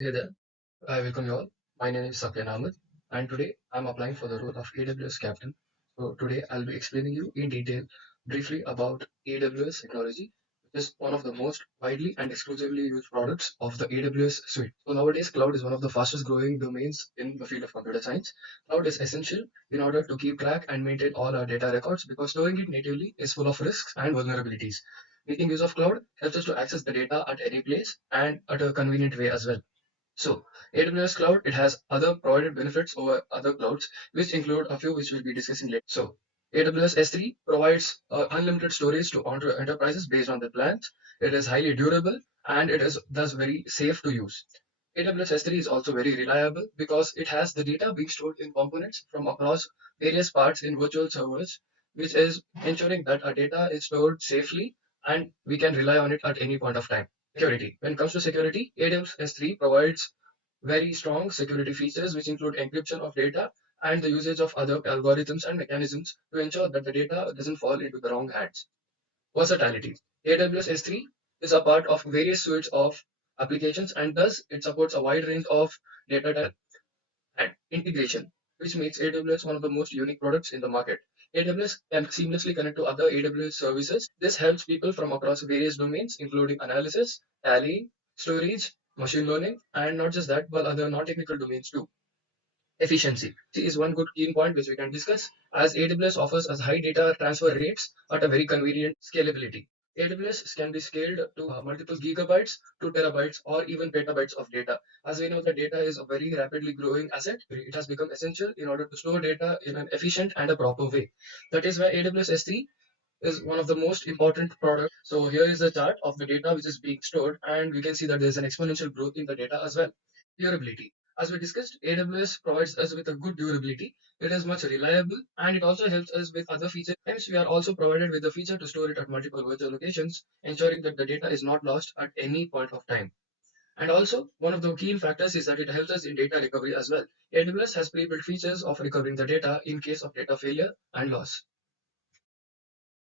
Hey there, I welcome you all. My name is Sakyan Ahmed, and today I'm applying for the role of AWS Captain. So today I'll be explaining you in detail, briefly about AWS technology, which is one of the most widely and exclusively used products of the AWS suite. So nowadays, cloud is one of the fastest growing domains in the field of computer science. Cloud is essential in order to keep track and maintain all our data records because storing it natively is full of risks and vulnerabilities. Making use of cloud helps us to access the data at any place and at a convenient way as well. So AWS Cloud, it has other provided benefits over other clouds, which include a few which we'll be discussing later. So AWS S3 provides unlimited storage to enterprises based on their plans. It is highly durable and it is thus very safe to use. AWS S3 is also very reliable because it has the data being stored in components from across various parts in virtual servers, which is ensuring that our data is stored safely and we can rely on it at any point of time. Security. When it comes to security, AWS S3 provides very strong security features, which include encryption of data and the usage of other algorithms and mechanisms to ensure that the data doesn't fall into the wrong hands. Versatility. AWS S3 is a part of various suites of applications and thus it supports a wide range of data types and integration, which makes AWS one of the most unique products in the market. AWS can seamlessly connect to other AWS services. This helps people from across various domains, including analysis, tallying, storage, machine learning, and not just that, but other non-technical domains too. Efficiency is one good key point which we can discuss, as AWS offers us high data transfer rates at a very convenient scalability. AWS can be scaled to multiple gigabytes to terabytes or even petabytes of data. As we know, the data is a very rapidly growing asset. It has become essential in order to store data in an efficient and a proper way. That is why AWS S3 is one of the most important products. So here is the chart of the data which is being stored, and we can see that there's an exponential growth in the data as well. Durability. As we discussed, AWS provides us with a good durability. It is much reliable and it also helps us with other features. Hence, we are also provided with the feature to store it at multiple virtual locations, ensuring that the data is not lost at any point of time. And also, one of the key factors is that it helps us in data recovery as well. AWS has pre-built features of recovering the data in case of data failure and loss.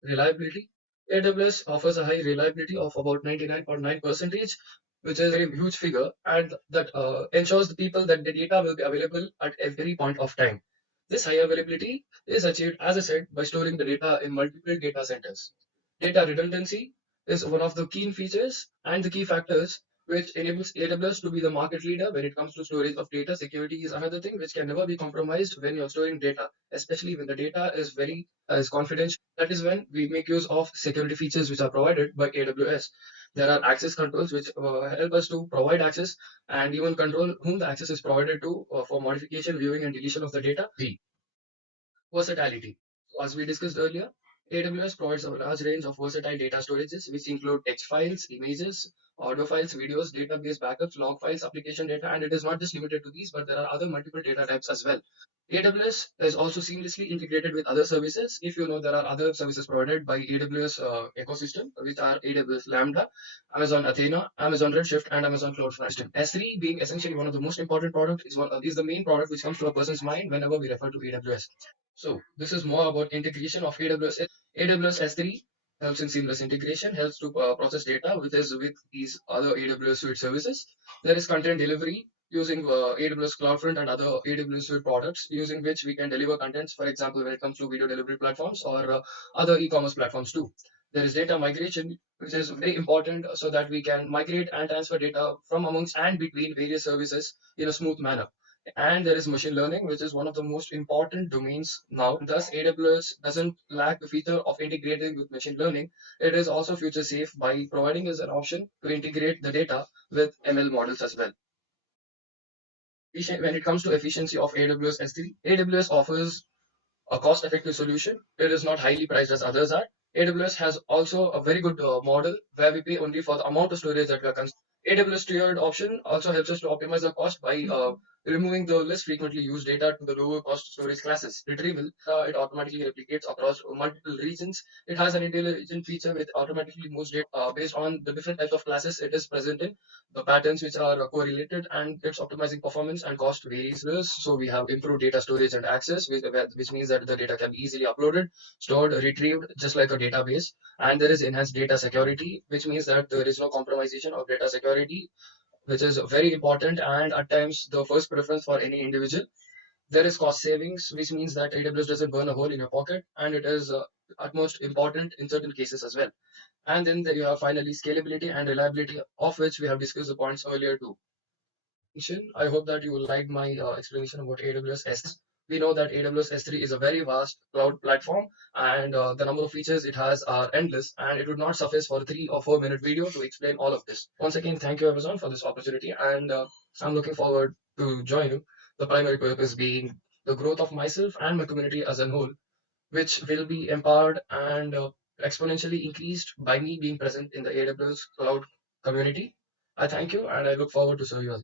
Reliability. AWS offers a high reliability of about 99.9%, which is a very huge figure, and that ensures the people that the data will be available at every point of time. This high availability is achieved, as I said, by storing the data in multiple data centers. Data redundancy is one of the key features and the key factors which enables AWS to be the market leader when it comes to storage of data. Security is another thing which can never be compromised when you're storing data, especially when the data is very is confidential. That is when we make use of security features which are provided by AWS. There are access controls which help us to provide access and even control whom the access is provided to for modification, viewing, and deletion of the data. Versatility. So as we discussed earlier, AWS provides a large range of versatile data storages, which include text files, images, audio files, videos, database backups, log files, application data, and it is not just limited to these, but there are other multiple data types as well. AWS is also seamlessly integrated with other services. If you know, there are other services provided by AWS ecosystem, which are AWS Lambda, Amazon Athena, Amazon Redshift, and Amazon CloudFront. S3 being essentially one of the most important products is the main product which comes to a person's mind whenever we refer to AWS. So this is more about integration of AWS. AWS S3 helps in seamless integration, helps to process data with these other AWS suite services. There is content delivery using AWS CloudFront and other AWS suite products, using which we can deliver contents. For example, when it comes to video delivery platforms or other e-commerce platforms too. There is data migration, which is very important so that we can migrate and transfer data from amongst and between various services in a smooth manner. And there is machine learning, which is one of the most important domains now. Thus, AWS doesn't lack the feature of integrating with machine learning. It is also future safe by providing us an option to integrate the data with ML models as well. When it comes to efficiency of AWS S3, AWS offers a cost-effective solution. It is not highly priced as others are. AWS has also a very good model where we pay only for the amount of storage that we are consuming. AWS tiered option also helps us to optimize the cost by removing the less frequently used data to the lower cost storage classes. Retrieval, it automatically replicates across multiple regions. It has an intelligent feature which automatically moves data based on the different types of classes it is present in, the patterns which are correlated, and it's optimizing performance and cost varies. So we have improved data storage and access, which means that the data can be easily uploaded, stored, retrieved, just like a database. And there is enhanced data security, which means that there is no compromisation of data security which is very important and at times the first preference for any individual. There is cost savings, which means that AWS doesn't burn a hole in your pocket, and it is utmost important in certain cases as well. And then you have finally scalability and reliability, of which we have discussed the points earlier too. I hope that you liked my explanation about AWS S3. We know that AWS S3 is a very vast cloud platform, and the number of features it has are endless, and it would not suffice for a 3 or 4 minute video to explain all of this. Once again, thank you, Amazon, for this opportunity, and I'm looking forward to join you. The primary purpose being the growth of myself and my community as a whole, which will be empowered and exponentially increased by me being present in the AWS cloud community. I thank you, and I look forward to serve you.